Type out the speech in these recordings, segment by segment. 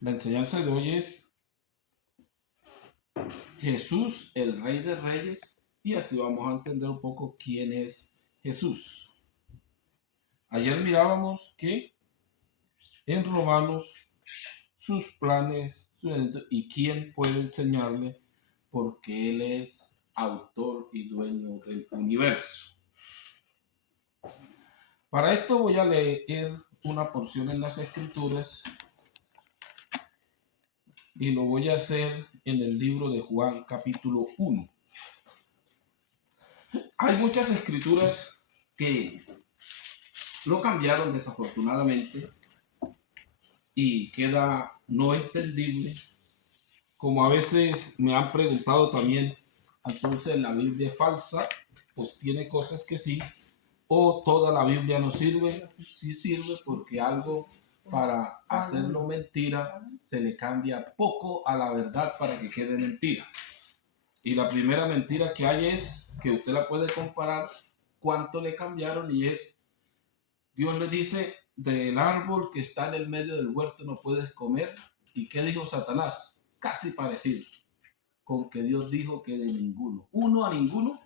La enseñanza de hoy es Jesús, el Rey de Reyes, y así vamos a entender un poco quién es Jesús. Ayer mirábamos que en Romanos sus planes y quién puede enseñarle porque Él es autor y dueño del universo. Para esto voy a leer una porción en las Escrituras y lo voy a hacer en el libro de Juan capítulo 1. Hay muchas escrituras que no cambiaron desafortunadamente y queda no entendible, como a veces me han preguntado también, entonces la Biblia es falsa, pues tiene cosas que sí, o toda la Biblia no sirve, sí sirve porque algo para hacerlo mentira se le cambia poco a la verdad para que quede mentira. Y la primera mentira que hay es que usted la puede comparar cuánto le cambiaron y es, Dios le dice, del árbol que está en el medio del huerto no puedes comer. ¿Y qué dijo Satanás? Casi parecido con que Dios dijo que de ninguno. Uno a ninguno,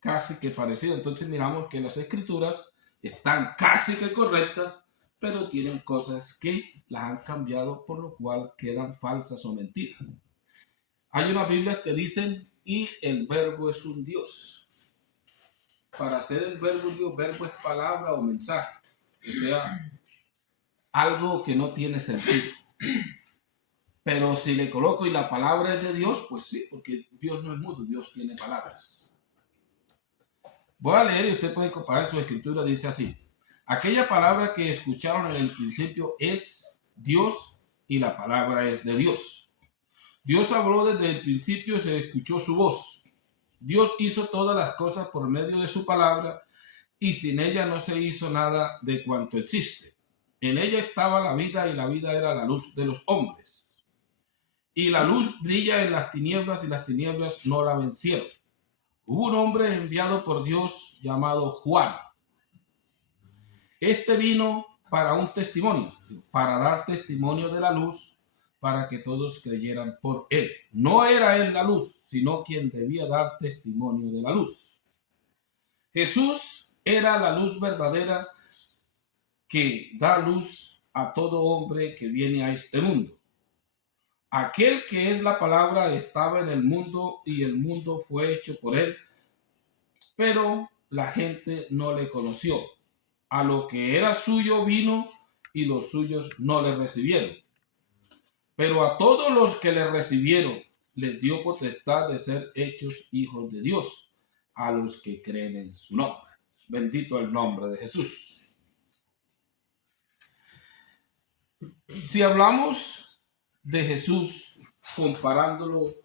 casi que parecido. Entonces miramos que las escrituras están casi que correctas, pero tienen cosas que las han cambiado, por lo cual quedan falsas o mentiras. Hay una Biblia que dicen, y el verbo es un Dios. Para ser el verbo Dios, verbo es palabra o mensaje. O sea, algo que no tiene sentido. Pero si le coloco y la palabra es de Dios, pues sí, porque Dios no es mudo, Dios tiene palabras. Voy a leer y usted puede comparar su escritura, dice así. Aquella palabra que escucharon en el principio es Dios y la palabra es de Dios. Dios habló desde el principio, se escuchó su voz. Dios hizo todas las cosas por medio de su palabra y sin ella no se hizo nada de cuanto existe. En ella estaba la vida y la vida era la luz de los hombres. Y la luz brilla en las tinieblas y las tinieblas no la vencieron. Hubo un hombre enviado por Dios llamado Juan. Este vino para un testimonio, para dar testimonio de la luz, para que todos creyeran por él. No era él la luz, sino quien debía dar testimonio de la luz. Jesús era la luz verdadera que da luz a todo hombre que viene a este mundo. Aquel que es la palabra estaba en el mundo y el mundo fue hecho por él, pero la gente no le conoció. A lo que era suyo vino y los suyos no le recibieron. Pero a todos los que le recibieron les dio potestad de ser hechos hijos de Dios, a los que creen en su nombre. Bendito el nombre de Jesús. Si hablamos de Jesús comparándolo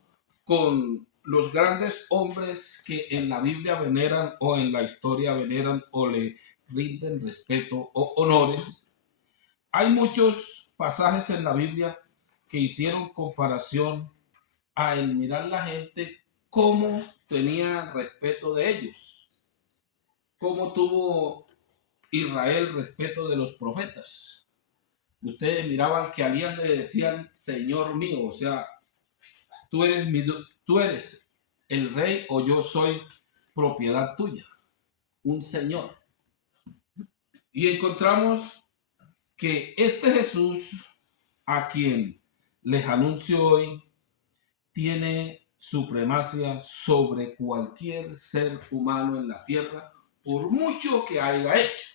con los grandes hombres que en la Biblia veneran o en la historia veneran o le rinden respeto o honores, hay muchos pasajes en la Biblia que hicieron comparación a el mirar la gente cómo tenía respeto de ellos, cómo tuvo Israel respeto de los profetas. Ustedes miraban que a Elías le decían Señor mío, o sea, tú eres el rey o yo soy propiedad tuya, un señor. Y encontramos que este Jesús, a quien les anuncio hoy, tiene supremacia sobre cualquier ser humano en la tierra, por mucho que haya hecho.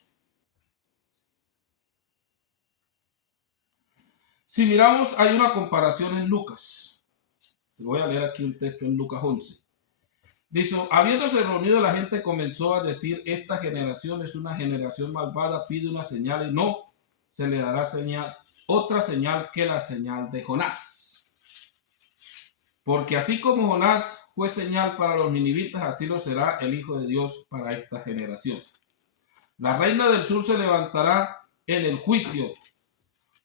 Si miramos, hay una comparación en Lucas. Voy a leer aquí un texto en Lucas 11. Dice, habiéndose reunido la gente comenzó a decir, esta generación es una generación malvada, pide una señal y no se le dará señal, otra señal que la señal de Jonás. Porque así como Jonás fue señal para los ninivitas, así lo será el Hijo de Dios para esta generación. La reina del sur se levantará en el juicio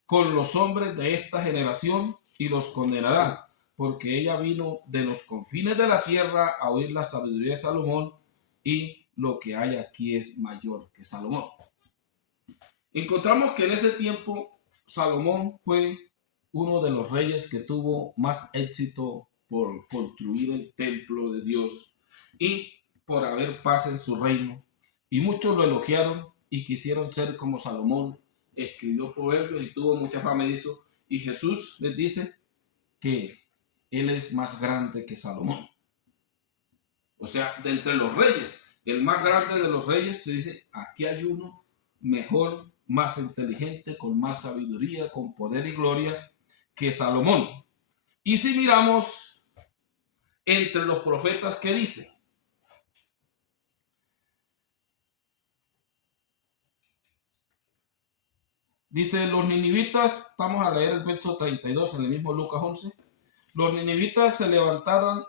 con los hombres de esta generación y los condenará, porque ella vino de los confines de la tierra a oír la sabiduría de Salomón, y lo que hay aquí es mayor que Salomón. Encontramos que en ese tiempo Salomón fue uno de los reyes que tuvo más éxito por construir el templo de Dios y por haber paz en su reino. Y muchos lo elogiaron y quisieron ser como Salomón. Escribió proverbios y tuvo mucha fama de eso. Y Jesús les dice que él es más grande que Salomón. O sea, de entre los reyes, el más grande de los reyes, se dice, aquí hay uno mejor, más inteligente, con más sabiduría, con poder y gloria que Salomón. Y si miramos entre los profetas, ¿qué dice? Dice, los ninivitas, vamos a leer el verso 32 en el mismo Lucas 11. Los ninivitas se levantarán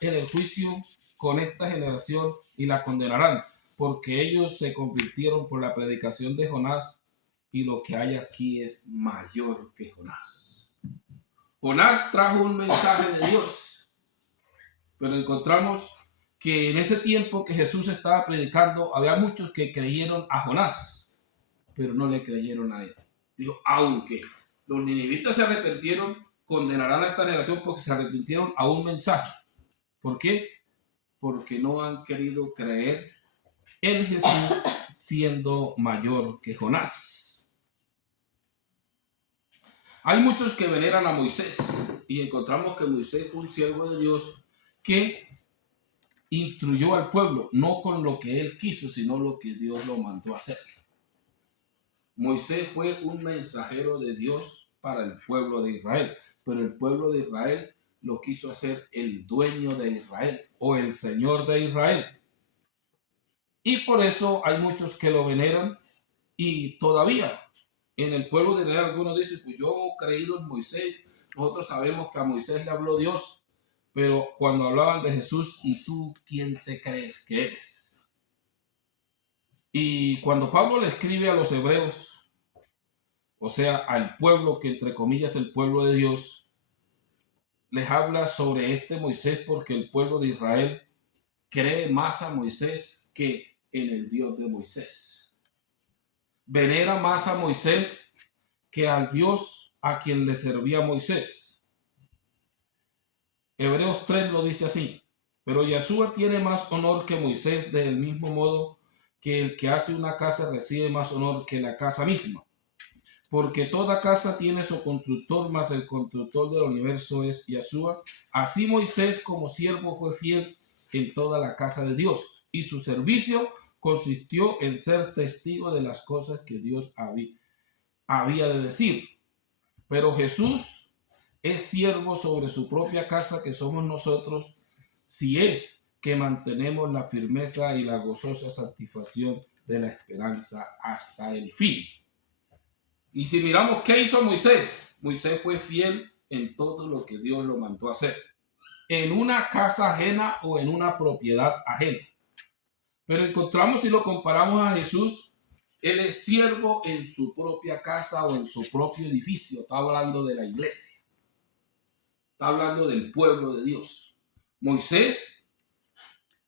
en el juicio con esta generación y la condenarán, porque ellos se convirtieron por la predicación de Jonás, y lo que hay aquí es mayor que Jonás. Jonás trajo un mensaje de Dios, pero encontramos que en ese tiempo que Jesús estaba predicando, había muchos que creyeron a Jonás, pero no le creyeron a él. Dijo, aunque los ninivitas se arrepintieron, condenarán a esta generación porque se arrepintieron a un mensaje. ¿Por qué? Porque no han querido creer en Jesús siendo mayor que Jonás. Hay muchos que veneran a Moisés y encontramos que Moisés fue un siervo de Dios que instruyó al pueblo, no con lo que él quiso, sino lo que Dios lo mandó a hacer. Moisés fue un mensajero de Dios para el pueblo de Israel, pero el pueblo de Israel lo quiso hacer el dueño de Israel o el Señor de Israel. Y por eso hay muchos que lo veneran y todavía en el pueblo de Israel algunos dicen, pues yo he creído en Moisés, nosotros sabemos que a Moisés le habló Dios, pero cuando hablaban de Jesús, ¿y tú quién te crees que eres? Y cuando Pablo le escribe a los hebreos, o sea, al pueblo que entre comillas el pueblo de Dios, les habla sobre este Moisés porque el pueblo de Israel cree más a Moisés que en el Dios de Moisés. Venera más a Moisés que al Dios a quien le servía Moisés. Hebreos 3 lo dice así, pero Yeshua tiene más honor que Moisés, del mismo modo que el que hace una casa recibe más honor que la casa misma. Porque toda casa tiene su constructor, mas el constructor del universo es Yeshua. Así Moisés como siervo fue fiel en toda la casa de Dios, y su servicio consistió en ser testigo de las cosas que Dios había de decir. Pero Jesús es siervo sobre su propia casa, que somos nosotros, si es que mantenemos la firmeza y la gozosa satisfacción de la esperanza hasta el fin. Y si miramos qué hizo Moisés, Moisés fue fiel en todo lo que Dios lo mandó a hacer, en una casa ajena o en una propiedad ajena. Pero encontramos, si lo comparamos a Jesús, él es siervo en su propia casa o en su propio edificio. Está hablando de la iglesia, está hablando del pueblo de Dios. Moisés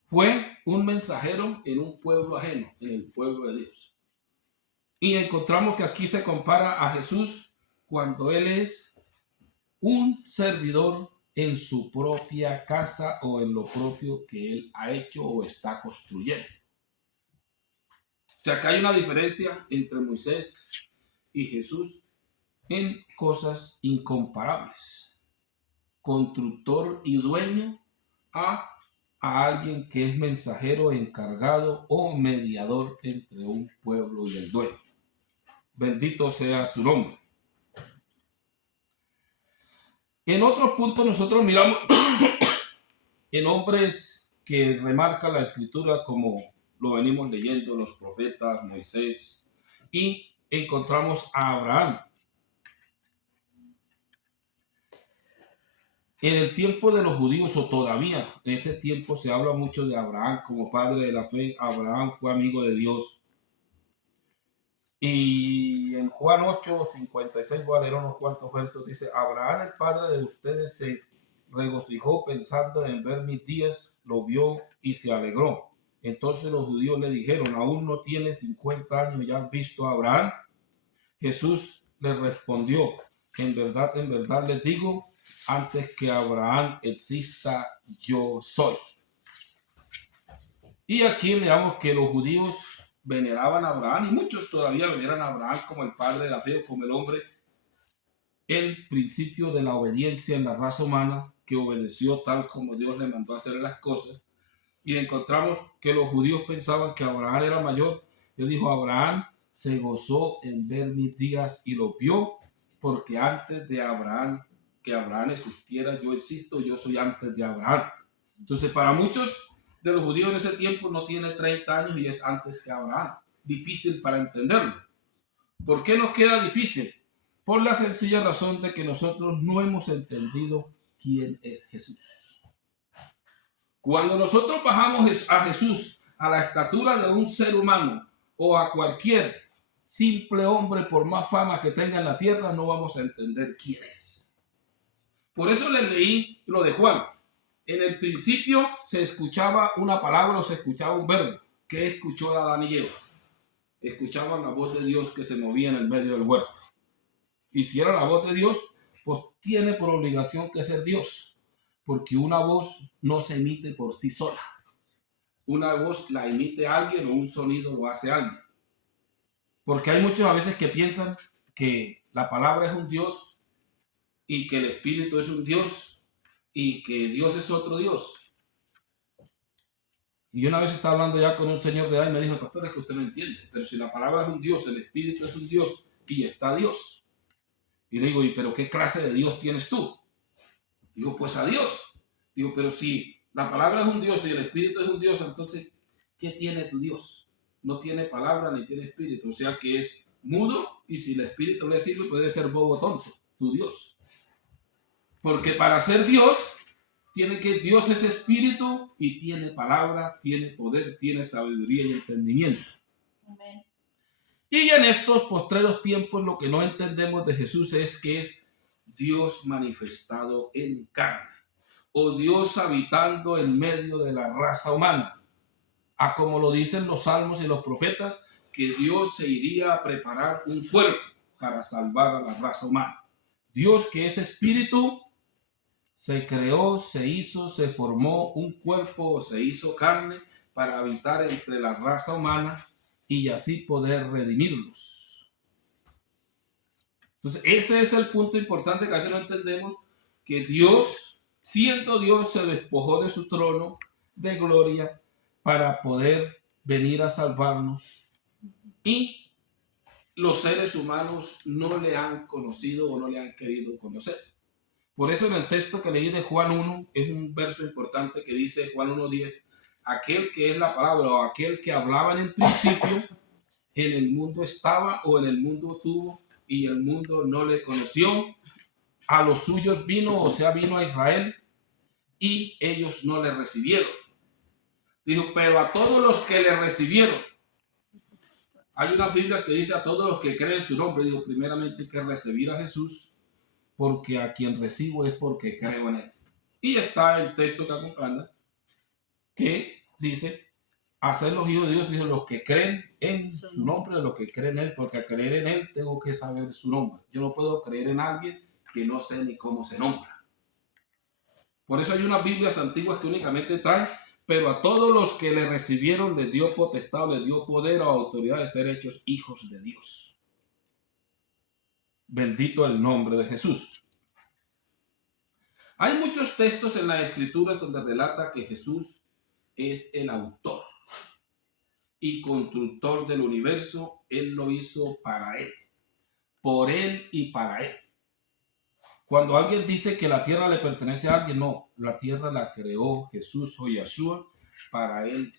fue un mensajero en un pueblo ajeno, en el pueblo de Dios. Y encontramos que aquí se compara a Jesús cuando él es un servidor en su propia casa o en lo propio que él ha hecho o está construyendo. O sea que hay una diferencia entre Moisés y Jesús en cosas incomparables. Constructor y dueño a alguien que es mensajero, encargado o mediador entre un pueblo y el dueño. Bendito sea su nombre. En otro punto nosotros miramos en hombres que remarca la escritura como lo venimos leyendo, los profetas, Moisés, y encontramos a Abraham. En el tiempo de los judíos, o todavía en este tiempo, se habla mucho de Abraham como padre de la fe. Abraham fue amigo de Dios. Y en Juan 8:56 voy a leer unos cuantos versos. Dice, Abraham, el padre de ustedes, se regocijó pensando en ver mis días, lo vio y se alegró. Entonces los judíos le dijeron, aún no tienes 50 años, ¿ya has visto a Abraham? Jesús le respondió, en verdad les digo, antes que Abraham exista, yo soy. Y aquí miramos que los judíos veneraban a Abraham y muchos todavía veneran a Abraham como el padre de la fe, como el hombre, el principio de la obediencia en la raza humana, que obedeció tal como Dios le mandó a hacer las cosas. Y encontramos que los judíos pensaban que Abraham era mayor. Él dijo, Abraham se gozó en ver mis días y lo vio, porque antes de Abraham, que Abraham existiera, yo existo, yo soy antes de Abraham. Entonces, para muchos de los judíos en ese tiempo no tiene 30 años y es antes que Abraham. Difícil para entenderlo. ¿Por qué nos queda difícil? Por la sencilla razón de que nosotros no hemos entendido quién es Jesús. Cuando nosotros bajamos a Jesús a la estatura de un ser humano o a cualquier simple hombre, por más fama que tenga en la tierra, no vamos a entender quién es. Por eso les leí lo de Juan. En el principio se escuchaba una palabra o se escuchaba un verbo. ¿Qué escuchó Adán y Eva? Escuchaban la voz de Dios que se movía en el medio del huerto. Y si era la voz de Dios, pues tiene por obligación que ser Dios, porque una voz no se emite por sí sola. Una voz la emite alguien o un sonido lo hace alguien. Porque hay muchos a veces que piensan que la palabra es un Dios y que el Espíritu es un Dios y que Dios es otro Dios. Y una vez estaba hablando ya con un señor de edad y me dijo, pastor, es que usted no entiende, pero si la palabra es un Dios, el Espíritu es un Dios y está Dios. Y le digo, ¿y pero qué clase de Dios tienes tú? Digo, pues a Dios. Digo, pero si la palabra es un Dios y el Espíritu es un Dios, entonces, ¿qué tiene tu Dios? No tiene palabra ni tiene espíritu, o sea que es mudo y si el Espíritu le sirve puede ser bobo tonto, tu Dios. Porque para ser Dios, Dios es espíritu y tiene palabra, tiene poder, tiene sabiduría y entendimiento. Amén. Y en estos postreros tiempos lo que no entendemos de Jesús es que es Dios manifestado en carne o Dios habitando en medio de la raza humana. A como lo dicen los salmos y los profetas, que Dios se iría a preparar un cuerpo para salvar a la raza humana. Dios, que es espíritu, se creó, se hizo, se formó un cuerpo, se hizo carne para habitar entre la raza humana y así poder redimirlos. Entonces, ese es el punto importante que a veces no entendemos, que Dios, siendo Dios, se despojó de su trono de gloria para poder venir a salvarnos y los seres humanos no le han conocido o no le han querido conocer. Por eso en el texto que leí de Juan 1 es un verso importante que dice Juan 1:10, aquel que es la palabra o aquel que hablaba en el principio, en el mundo estaba o en el mundo tuvo y el mundo no le conoció. A los suyos vino, o sea, vino a Israel y ellos no le recibieron. Dijo, pero a todos los que le recibieron. Hay una Biblia que dice a todos los que creen en su nombre. Dijo, primeramente hay que recibir a Jesús, porque a quien recibo es porque creo en él. Y está el texto que acompaña, que dice, hacer los hijos de Dios, dijo, los que creen en su nombre, los que creen en él, porque a creer en él tengo que saber su nombre. Yo no puedo creer en alguien que no sé ni cómo se nombra. Por eso hay unas Biblias antiguas que únicamente traen, pero a todos los que le recibieron les dio potestad, les dio poder o autoridad de ser hechos hijos de Dios. Bendito el nombre de Jesús. Hay muchos textos en las Escrituras donde relata que Jesús es el autor y constructor del universo. Él lo hizo para él, por él y para él. Cuando alguien dice que la tierra le pertenece a alguien, no, la tierra la creó Jesús o Yeshua para él,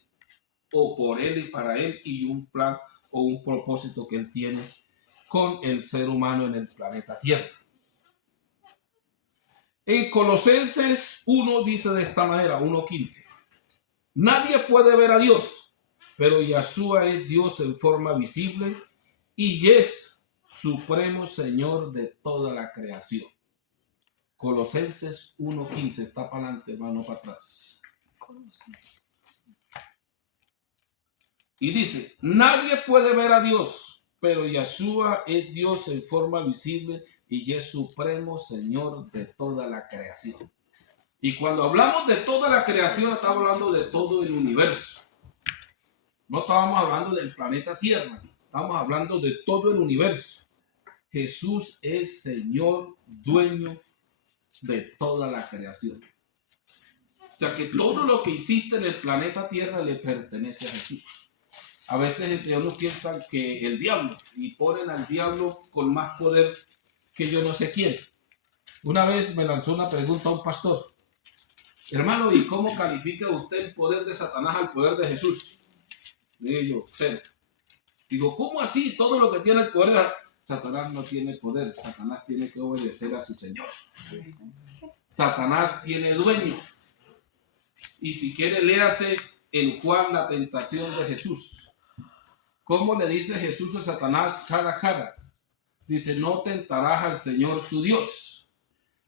o por él y para él, y un plan o un propósito que él tiene con el ser humano en el planeta Tierra. En Colosenses 1 dice de esta manera, 1:15, nadie puede ver a Dios, pero Yeshua es Dios en forma visible y es supremo Señor de toda la creación. Colosenses 1:15, está para adelante, mano para atrás. Y dice, nadie puede ver a Dios, pero Yeshua es Dios en forma visible y es supremo Señor de toda la creación. Y cuando hablamos de toda la creación, estamos hablando de todo el universo. No estábamos hablando del planeta Tierra, estamos hablando de todo el universo. Jesús es Señor, dueño de toda la creación. O sea que todo lo que hiciste en el planeta Tierra le pertenece a Jesús. A veces entre unos piensan que el diablo, y ponen al diablo con más poder que yo no sé quién. Una vez me lanzó una pregunta a un pastor. Hermano, ¿y cómo califica usted el poder de Satanás al poder de Jesús? Le digo yo, cero. Digo, ¿cómo así? Todo lo que tiene el poder de Satanás no tiene poder. Satanás tiene que obedecer a su Señor. Satanás tiene dueño. Y si quiere, léase en Juan la tentación de Jesús. ¿Cómo le dice Jesús a Satanás cara a cara? Dice, no tentarás al Señor tu Dios.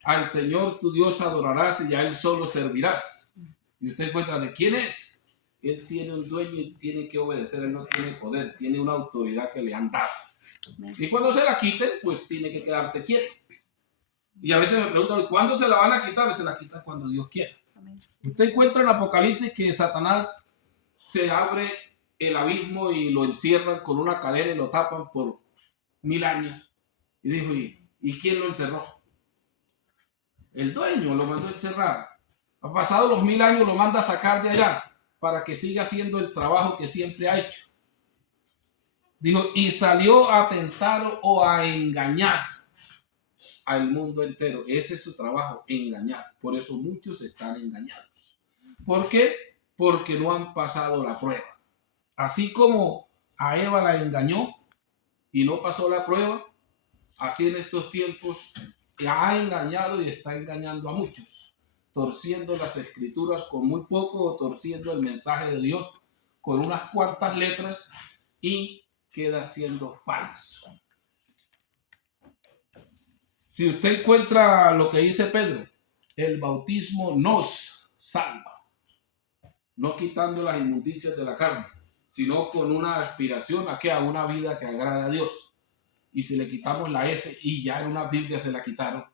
Al Señor tu Dios adorarás y a Él solo servirás. Y usted encuentra de quién es. Él tiene un dueño y tiene que obedecer. Él no tiene poder, tiene una autoridad que le han dado. Y cuando se la quiten, pues tiene que quedarse quieto. Y a veces me preguntan, ¿cuándo se la van a quitar? Se la quitan cuando Dios quiera. Usted encuentra en Apocalipsis que Satanás se abre el abismo y lo encierran con una cadena y lo tapan por 1000 años. Y dijo, ¿y quién lo encerró? El dueño lo mandó a encerrar. Ha pasado los 1000 años, lo manda a sacar de allá para que siga haciendo el trabajo que siempre ha hecho. Dijo, y salió a tentar o a engañar al mundo entero. Ese es su trabajo, engañar. Por eso muchos están engañados. ¿Por qué? Porque no han pasado la prueba. Así como a Eva la engañó y no pasó la prueba, así en estos tiempos ha engañado y está engañando a muchos, torciendo las escrituras con muy poco o torciendo el mensaje de Dios con unas cuantas letras y queda siendo falso. Si usted encuentra lo que dice Pedro, el bautismo nos salva, no quitando las inmundicias de la carne, sino con una aspiración a una vida que agrade a Dios. Y si le quitamos la S y ya en una Biblia se la quitaron, o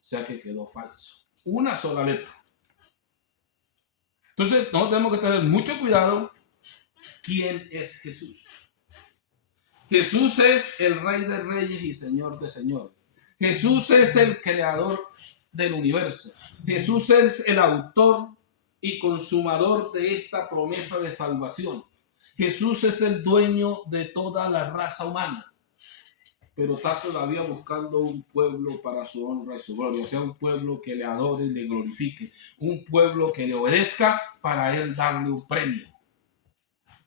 sea que quedó falso. Una sola letra. Entonces, nosotros tenemos que tener mucho cuidado. ¿Quién es Jesús? Jesús es el Rey de Reyes y Señor de Señores. Jesús es el creador del universo. Jesús es el autor y consumador de esta promesa de salvación. Jesús es el dueño de toda la raza humana. Pero está todavía buscando un pueblo para su honra y su gloria. O sea, un pueblo que le adore y le glorifique. Un pueblo que le obedezca para él darle un premio.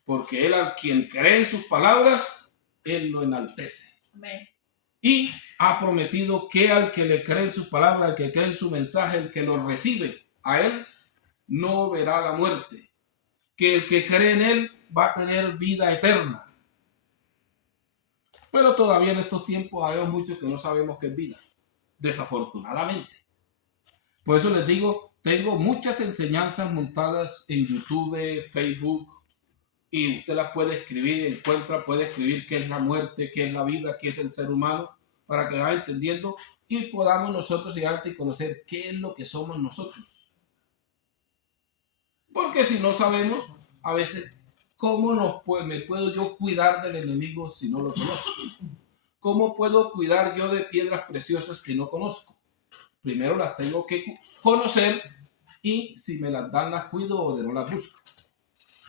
Porque él, al quien cree en sus palabras, él lo enaltece. Amén. Y ha prometido que al que le cree en sus palabras, al que cree en su mensaje, el que lo recibe, a él no verá la muerte. Que el que cree en él va a tener vida eterna. Pero todavía en estos tiempos hay muchos que no sabemos qué es vida, desafortunadamente. Por eso les digo, tengo muchas enseñanzas montadas en YouTube, Facebook, y usted las puede escribir, puede escribir qué es la muerte, qué es la vida, qué es el ser humano, para que vaya entendiendo y podamos nosotros llegar a conocer qué es lo que somos nosotros. Porque si no sabemos, a veces, ¿cómo me puedo yo cuidar del enemigo si no lo conozco? ¿Cómo puedo cuidar yo de piedras preciosas que no conozco? Primero las tengo que conocer y si me las dan las cuido o de no las busco.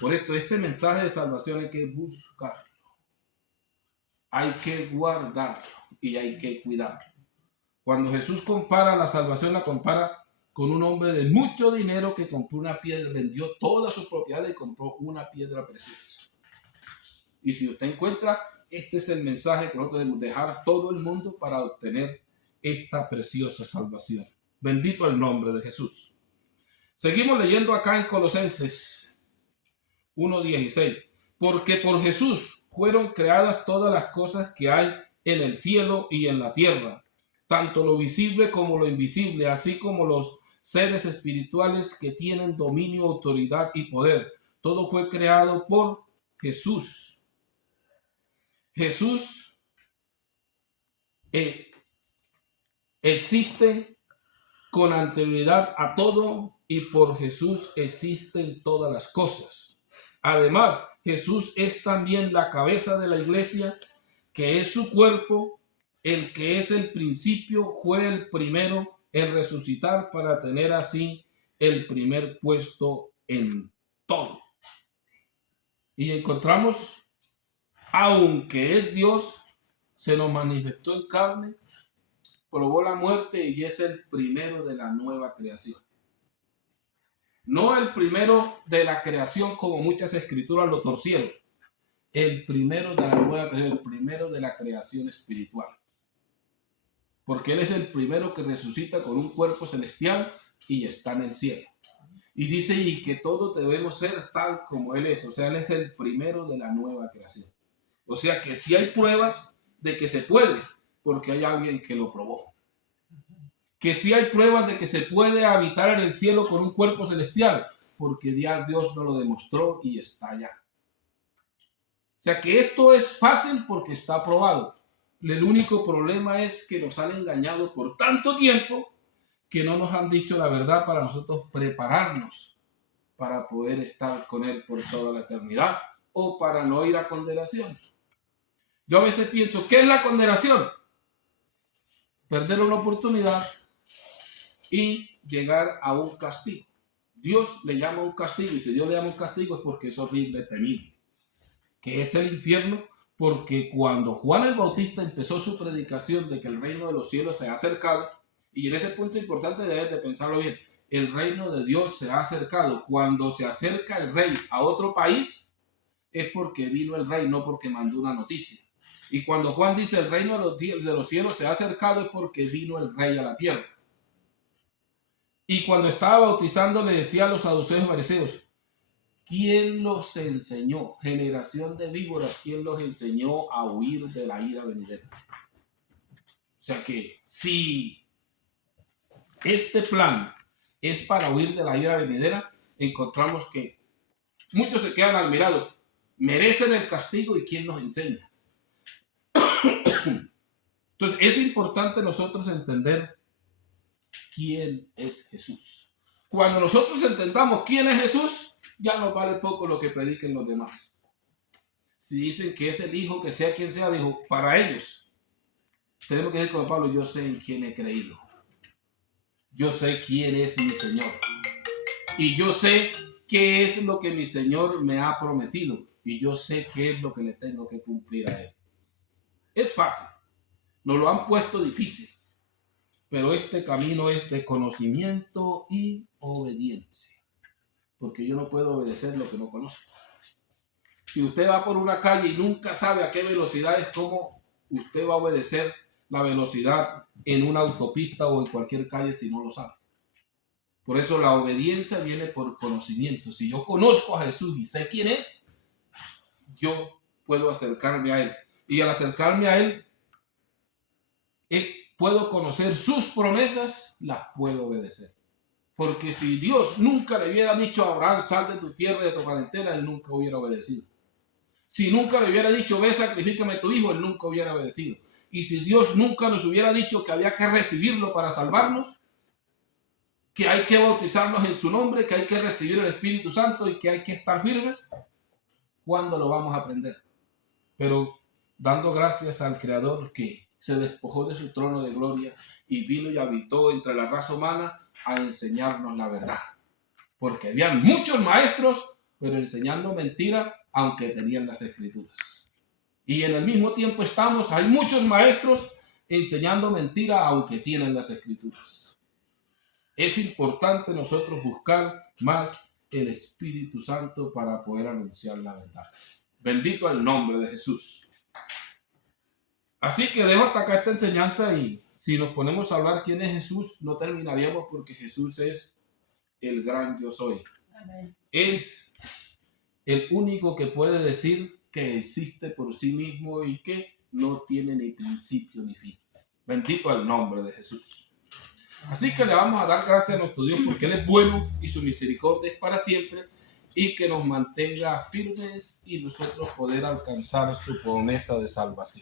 Por esto, este mensaje de salvación hay que buscarlo. Hay que guardarlo y hay que cuidarlo. Cuando Jesús compara la salvación, la compara con un hombre de mucho dinero que compró una piedra, vendió todas sus propiedades y compró una piedra preciosa. Y si usted encuentra, este es el mensaje que nosotros debemos dejar a todo el mundo para obtener esta preciosa salvación. Bendito el nombre de Jesús. Seguimos leyendo acá en Colosenses 1:16. Porque por Jesús fueron creadas todas las cosas que hay en el cielo y en la tierra, tanto lo visible como lo invisible, así como los seres espirituales que tienen dominio, autoridad y poder. Todo fue creado por Jesús. Jesús existe con anterioridad a todo y por Jesús existen todas las cosas. Además, Jesús es también la cabeza de la iglesia, que es su cuerpo, el que es el principio, fue el primero en resucitar para tener así el primer puesto en todo. Y encontramos, aunque es Dios, se nos manifestó en carne, probó la muerte y es el primero de la nueva creación. No el primero de la creación como muchas escrituras lo torcieron. El primero de la nueva creación, el primero de la creación espiritual. Porque Él es el primero que resucita con un cuerpo celestial y está en el cielo. Y dice, y que todos debemos ser tal como Él es. O sea, Él es el primero de la nueva creación. O sea que sí hay pruebas de que se puede, porque hay alguien que lo probó. Que sí hay pruebas de que se puede habitar en el cielo con un cuerpo celestial, porque ya Dios nos lo demostró y está allá. O sea que esto es fácil porque está probado. El único problema es que nos han engañado por tanto tiempo que no nos han dicho la verdad para nosotros prepararnos para poder estar con Él por toda la eternidad o para no ir a condenación. Yo a veces pienso, ¿qué es la condenación? Perder una oportunidad y llegar a un castigo. Dios le llama un castigo, y si Dios le llama un castigo es porque es horrible, temible, que es el infierno, porque cuando Juan el Bautista empezó su predicación de que el reino de los cielos se ha acercado, y en ese punto importante de pensarlo bien, el reino de Dios se ha acercado. Cuando se acerca el rey a otro país, es porque vino el rey, no porque mandó una noticia. Y cuando Juan dice el reino de los cielos se ha acercado, es porque vino el rey a la tierra. Y cuando estaba bautizando le decía a los saduceos y fariseos, ¿quién los enseñó? Generación de víboras, ¿quién los enseñó a huir de la ira venidera? O sea que si este plan es para huir de la ira venidera, encontramos que muchos se quedan admirados. Merecen el castigo y ¿quién nos enseña? Entonces es importante nosotros entender quién es Jesús. Cuando nosotros entendamos quién es Jesús, ya nos vale poco lo que prediquen los demás. Si dicen que es el Hijo, que sea quien sea, dijo, para ellos, tenemos que decir como Pablo, yo sé en quién he creído. Yo sé quién es mi Señor. Y yo sé qué es lo que mi Señor me ha prometido. Y yo sé qué es lo que le tengo que cumplir a Él. Es fácil. Nos lo han puesto difícil. Pero este camino es de conocimiento y obediencia. Porque yo no puedo obedecer lo que no conozco. Si usted va por una calle y nunca sabe a qué velocidad es, ¿cómo usted va a obedecer la velocidad en una autopista o en cualquier calle si no lo sabe? Por eso la obediencia viene por conocimiento. Si yo conozco a Jesús y sé quién es, yo puedo acercarme a Él. Y al acercarme a Él, puedo conocer sus promesas, las puedo obedecer. Porque si Dios nunca le hubiera dicho a Abraham, sal de tu tierra y de tu parentela, él nunca hubiera obedecido. Si nunca le hubiera dicho, ve, sacrifícame a tu hijo, él nunca hubiera obedecido. Y si Dios nunca nos hubiera dicho que había que recibirlo para salvarnos, que hay que bautizarnos en su nombre, que hay que recibir el Espíritu Santo y que hay que estar firmes, ¿cuándo lo vamos a aprender? Pero dando gracias al Creador que se despojó de su trono de gloria y vino y habitó entre la raza humana a enseñarnos la verdad. Porque habían muchos maestros, pero enseñando mentira, aunque tenían las escrituras. Y en el mismo tiempo hay muchos maestros enseñando mentira, aunque tienen las escrituras. Es importante nosotros buscar más el Espíritu Santo para poder anunciar la verdad. Bendito el nombre de Jesús. Así que dejo hasta acá esta enseñanza y si nos ponemos a hablar quién es Jesús, no terminaríamos porque Jesús es el gran yo soy. Amén. Es el único que puede decir que existe por sí mismo y que no tiene ni principio ni fin. Bendito el nombre de Jesús. Así que le vamos a dar gracias a nuestro Dios porque Él es bueno y su misericordia es para siempre y que nos mantenga firmes y nosotros poder alcanzar su promesa de salvación.